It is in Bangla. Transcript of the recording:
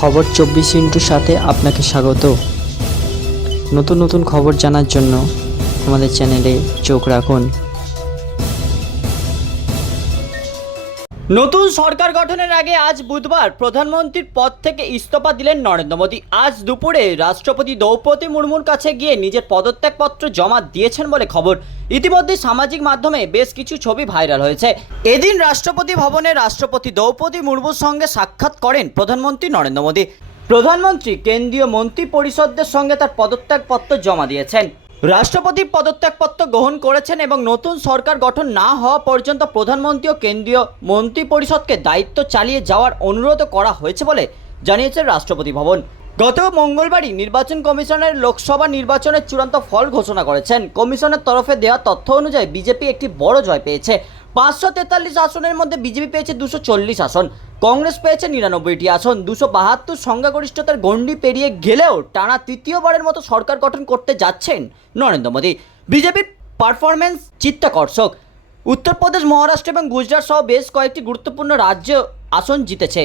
খবর 24 ইন্টুর সাথে আপনাকে স্বাগত। নতুন নতুন খবর জানার জন্য আমাদের চ্যানেলে চোখ রাখুন। নতুন সরকার গঠনের আগে আজ বুধবার প্রধানমন্ত্রীর পদ থেকে ইস্তফা দিলেন নরেন্দ্র মোদী। আজ দুপুরে রাষ্ট্রপতি দ্রৌপদী মুর্মুর কাছে গিয়ে নিজের পদত্যাগপত্র জমা দিয়েছেন বলে খবর। ইতিমধ্যে সামাজিক মাধ্যমে বেশ কিছু ছবি ভাইরাল হয়েছে। এদিন রাষ্ট্রপতি ভবনে রাষ্ট্রপতি দ্রৌপদী মুর্মুর সঙ্গে সাক্ষাৎ করেন প্রধানমন্ত্রী নরেন্দ্র মোদী। প্রধানমন্ত্রী কেন্দ্রীয় মন্ত্রী পরিষদের সঙ্গে তার পদত্যাগপত্র জমা দিয়েছেন। রাষ্ট্রপতি পদত্যাগপত্র গ্রহণ করেছেন এবং নতুন সরকার গঠন না হওয়া পর্যন্ত প্রধানমন্ত্রী ও কেন্দ্রীয় মন্ত্রী পরিষদকে দায়িত্ব চালিয়ে যাওয়ার অনুরোধ করা হয়েছে বলে জানিয়েছে রাষ্ট্রপতি ভবন। গত মঙ্গলবারই নির্বাচন কমিশনের লোকসভা নির্বাচনের চূড়ান্ত ফল ঘোষণা করেছেন। কমিশনের তরফে দেওয়া তথ্য অনুযায়ী বিজেপি একটি বড় জয় পেয়েছে। 543 আসনের মধ্যে বিজেপি পেয়েছে 240 আসন, কংগ্রেস পেয়েছে 99টি আসন। 272 সংখ্যাগরিষ্ঠতার গণ্ডি পেরিয়ে গেলেও টানা তৃতীয়বারের মতো সরকার গঠন করতে যাচ্ছেন নরেন্দ্র মোদী। বিজেপির পারফরমেন্স চিত্তাকর্ষক। উত্তরপ্রদেশ, মহারাষ্ট্র এবং গুজরাট সহ বেশ কয়েকটি গুরুত্বপূর্ণ রাজ্য আসন জিতেছে।